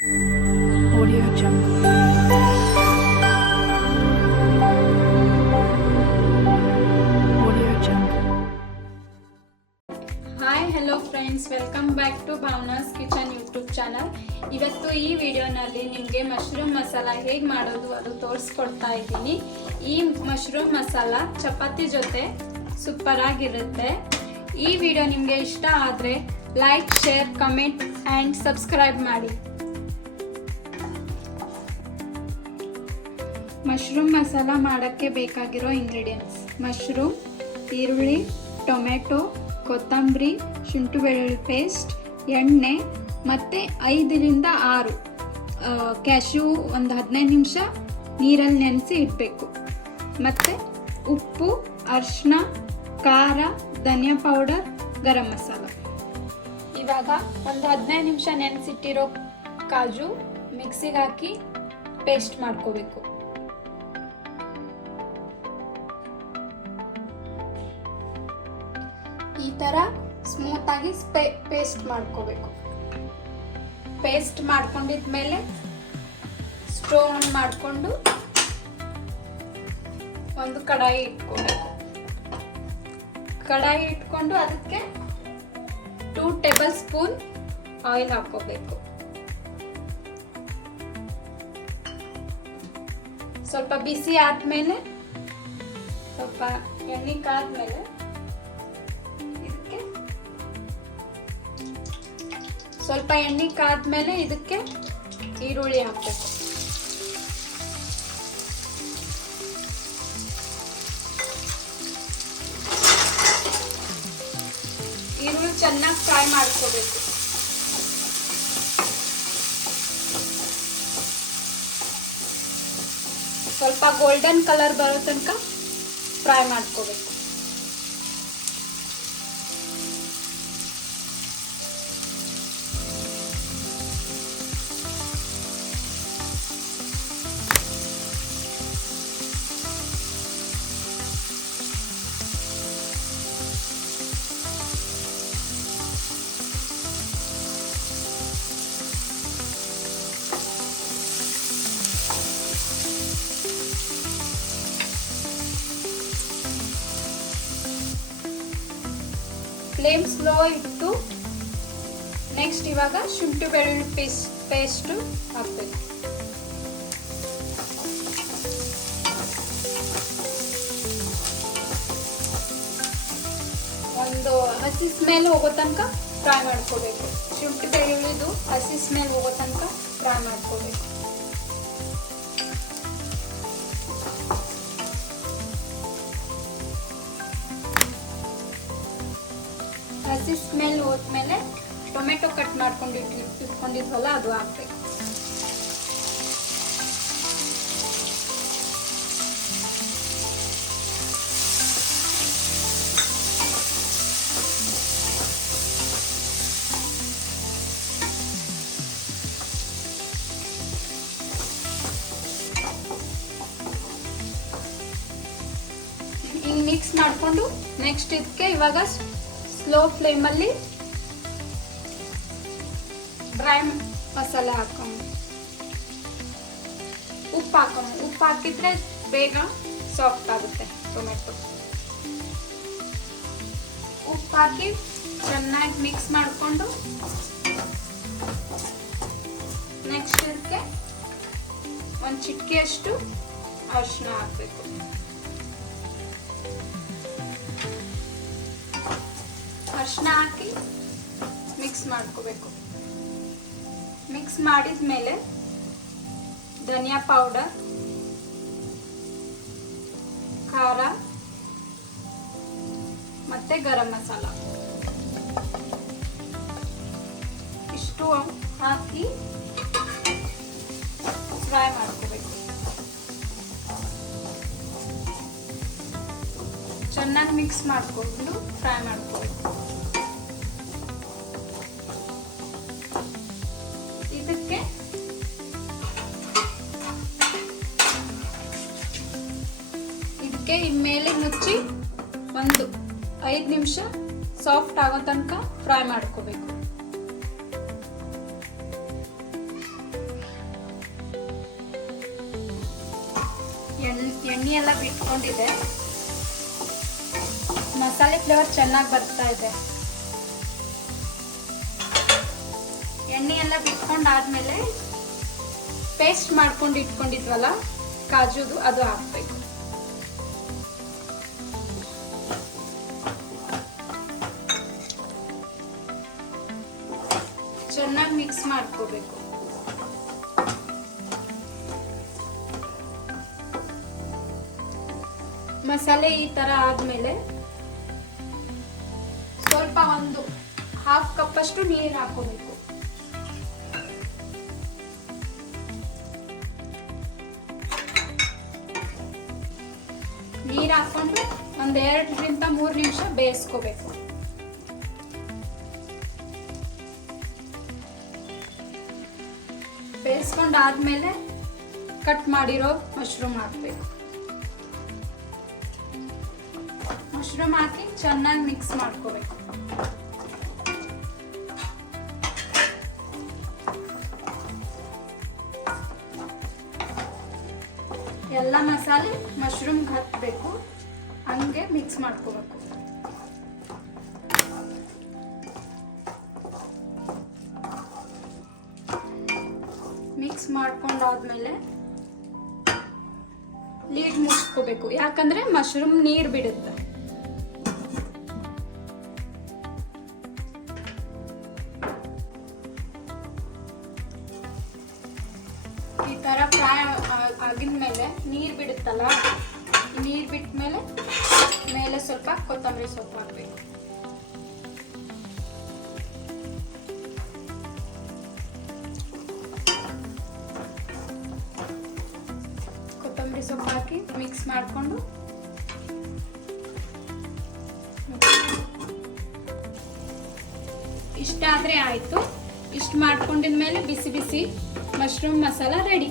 Audio Jungle. Audio Jungle. Hi hello friends, welcome back to Bhavana's kitchen YouTube channel. ಇವತ್ತು ಈ ವಿಡಿಯೋನಲ್ಲಿ ನಿಮಗೆ mushroom masala ಹೇಗೆ ಮಾಡೋದು ಅದು ತೋರಿಸ್ಕೊಡ್ತಾ ಇದ್ದೀನಿ. ಈ ಮಶ್ರೂಮ್ ಮಸಾಲ ಚಪಾತಿ ಜೊತೆ ಸೂಪರ್ ಆಗಿರುತ್ತೆ. ಈ ವಿಡಿಯೋ ನಿಮಗೆ ಇಷ್ಟ ಆದರೆ like, share, comment and subscribe ಮಾಡಿ. ಮಶ್ರೂಮ್ ಮಸಾಲ ಮಾಡೋಕ್ಕೆ ಬೇಕಾಗಿರೋ ಇಂಗ್ರೀಡಿಯೆಂಟ್ಸ್: ಮಶ್ರೂಮ್, ಈರುಳ್ಳಿ, ಟೊಮೆಟೊ, ಕೊತ್ತಂಬರಿ, ಶುಂಠಿ ಬೆಳ್ಳುಳ್ಳಿ ಪೇಸ್ಟ್, ಎಣ್ಣೆ ಮತ್ತು 5ರಿಂದ 6 ಕ್ಯಾಶ್ಯೂ ಒಂದು 15 ನಿಮಿಷ ನೀರಲ್ಲಿ ನೆನೆಸಿ ಇಡಬೇಕು. ಮತ್ತು ಉಪ್ಪು, ಅರಿಶಿನ, ಖಾರ, ಧನಿಯಾ ಪೌಡರ್, ಗರಂ ಮಸಾಲ. ಇವಾಗ ಒಂದು 15 ನಿಮಿಷ ನೆನೆಸಿಟ್ಟಿರೋ ಕಾಜು ಮಿಕ್ಸಿಗೆ ಹಾಕಿ ಪೇಸ್ಟ್ ಮಾಡ್ಕೋಬೇಕು. ಈ ಥರ ಸ್ಮೂತಾಗಿ ಪೇಸ್ಟ್ ಮಾಡ್ಕೋಬೇಕು. ಪೇಸ್ಟ್ ಮಾಡ್ಕೊಂಡಿದ್ಮೇಲೆ ಸ್ಟೋವ್ ಆನ್ ಮಾಡಿಕೊಂಡು ಒಂದು ಕಡಾಯಿ ಇಟ್ಕೋಬೇಕು. ಕಡಾಯಿ ಇಟ್ಕೊಂಡು ಅದಕ್ಕೆ 2 ಟೇಬಲ್ ಸ್ಪೂನ್ ಆಯಿಲ್ ಹಾಕೋಬೇಕು. ಸ್ವಲ್ಪ ಬಿಸಿ ಆದ್ಮೇಲೆ, ಸ್ವಲ್ಪ ಎಣ್ಣೆ ಕಾದ್ಮೇಲೆ ಇದಕ್ಕೆ ಈರುಳ್ಳಿ ಹಾಕಬೇಕು. ಈರುಳ್ಳಿ ಚೆನ್ನಾಗಿ ಫ್ರೈ ಮಾಡ್ಕೋಬೇಕು. ಸ್ವಲ್ಪ ಗೋಲ್ಡನ್ ಕಲರ್ ಬರೋ ತನಕ ಫ್ರೈ ಮಾಡ್ಕೋಬೇಕು. ಫ್ಲೇಮ್ ಸ್ಲೋ ಇಟ್ಟು ನೆಕ್ಸ್ಟ್ ಇವಾಗ ಶುಂಠಿ ಬೆಳ್ಳುಳ್ಳಿ ಪೇಸ್ಟ್ ಹಾಕಬೇಕು. ಒಂದು ಹಸಿ ಸ್ಮೆಲ್ ಹೋಗೋ ತನಕ ಫ್ರೈ ಮಾಡ್ಕೋಬೇಕು. ಶುಂಠಿ ಬೆಳ್ಳುಳ್ಳಿದು ಹಸಿ ಸ್ಮೆಲ್ ಹೋಗೋ ತನಕ ಫ್ರೈ ಮಾಡ್ಕೋಬೇಕು. ಹಸಿ ಸ್ಮೆಲ್ ಹೋದ್ಮೇಲೆ ಟೊಮೆಟೊ ಕಟ್ ಇಟ್ಕೊಂಡಿದ್ವಲ್ಲ ಅದು ಹಾಕ್ಬೇಕು. ಹಿಂಗೆ ಮಿಕ್ಸ್ ಮಾಡಿಕೊಂಡು ನೆಕ್ಸ್ಟ್ ಇದಕ್ಕೆ ಇವಾಗ ಸ್ಲೋ ಫ್ಲೇಮಲ್ಲಿ ಡ್ರೈ ಮಸಾಲ ಹಾಕೊಂಡು ಉಪ್ಪು ಹಾಕಿದ್ರೆ ಬೇಗ ಸಾಫ್ಟ್ ಆಗುತ್ತೆ ಟೊಮೆಟೊ. ಉಪ್ಪು ಹಾಕಿ ಚೆನ್ನಾಗಿ ಮಿಕ್ಸ್ ಮಾಡಿಕೊಂಡು ನೆಕ್ಸ್ಟ್ ಇದಕ್ಕೆ ಒಂದು ಚಿಟಿಕೆಯಷ್ಟು ಅರಿಶಿನ ಹಾಕಬೇಕು. ಅರಿಶಿನ ಹಾಕಿ ಮಿಕ್ಸ್ ಮಾಡ್ಕೋಬೇಕು. ಮಿಕ್ಸ್ ಮಾಡಿದ್ಮೇಲೆ ಧನಿಯಾ ಪೌಡರ್, ಖಾರ ಮತ್ತೆ ಗರಂ ಮಸಾಲ ಇಷ್ಟು ಹಾಕಿ ಫ್ರೈ ಮಾಡ್ಕೋಬೇಕು. ಚೆನ್ನಾಗಿ ಮಿಕ್ಸ್ ಮಾಡಿಕೊಂಡು ಫ್ರೈ ಮಾಡ್ಕೋಬೇಕು. ಇದಕ್ಕೆ ಮೇಲೆ ಮುಚ್ಚಿ ಒಂದು 5 ನಿಮಿಷ ಸಾಫ್ಟ್ ಆಗೋ ತನಕ ಫ್ರೈ ಮಾಡ್ಕೋಬೇಕು. ಎಣ್ಣೆ ಎಲ್ಲ ಬಿಟ್ಕೊಂಡಿದೆ. ಮಸಾಲೆ ಫ್ಲೇವರ್ ಚೆನ್ನಾಗಿ ಬರ್ತಾ ಇದೆ. ಎಣ್ಣೆ ಎಲ್ಲ ಬಿಟ್ಕೊಂಡಾದ್ಮೇಲೆ ಪೇಸ್ಟ್ ಮಾಡ್ಕೊಂಡು ಇಟ್ಕೊಂಡಿದ್ವಲ್ಲ ಕಾಜುದು, ಅದು ಹಾಕ್ಬೇಕು. ಚೆನ್ನಾಗಿ ಮಿಕ್ಸ್ ಮಾಡ್ಕೋಬೇಕು. ಮಸಾಲೆ ಈ ತರ ಆದ್ಮೇಲೆ ಸ್ವಲ್ಪ ಒಂದು 1/2 ಕಪ್ ಅಷ್ಟು ನೀರು ಹಾಕೋಬೇಕು. ನೀರು ಹಾಕೊಂಡು ಒಂದ್ 2 ರಿಂದ 3 ನಿಮಿಷ ಬೇಯಿಸ್ಕೋಬೇಕು. ಬೇಯಿಸ್ಕೊಂಡಾದ್ಮೇಲೆ ಕಟ್ ಮಾಡಿರೋ ಮಶ್ರೂಮ್ ಹಾಕ್ಬೇಕು. ಮಶ್ರೂಮ್ ಹಾಕಿ ಚೆನ್ನಾಗಿ ಮಿಕ್ಸ್ ಮಾಡ್ಕೋಬೇಕು. ಎಲ್ಲ ಮಸಾಲೆ ಮಶ್ರೂಮ್ ಹಾಕಬೇಕು, ಹಂಗೆ ಮಿಕ್ಸ್ ಮಾಡ್ಕೋಬೇಕು. ಮಿಕ್ಸ್ ಮಾಡ್ಕೊಂಡಾದ್ಮೇಲೆ ಲೀಡ್ ಮುಚ್ಕೋಬೇಕು, ಯಾಕಂದ್ರೆ ಮಶ್ರೂಮ್ ನೀರು ಬಿಡುತ್ತೆ. ಈ ತರ ಫ್ರೈ ಆಗಿದ್ಮೇಲೆ ನೀರು ಬಿಡುತ್ತಲ್ಲ, ನೀರು ಬಿಟ್ಮೇಲೆ ಮೇಲೆ ಸ್ವಲ್ಪ ಕೊತ್ತಂಬರಿ ಸೊಪ್ಪು ಹಾಕ್ಬೇಕು. ಕೊತ್ತಂಬರಿ ಸೊಪ್ಪು ಹಾಕಿ ಮಿಕ್ಸ್ ಮಾಡಿಕೊಂಡು ಇಷ್ಟಾದರೆ ಆಯಿತು. ಇಷ್ಟು ಮಾಡ್ಕೊಂಡಿದ್ಮೇಲೆ ಬಿಸಿ ಬಿಸಿ ಮಶ್ರೂಮ್ ಮಸಾಲ ರೆಡಿ.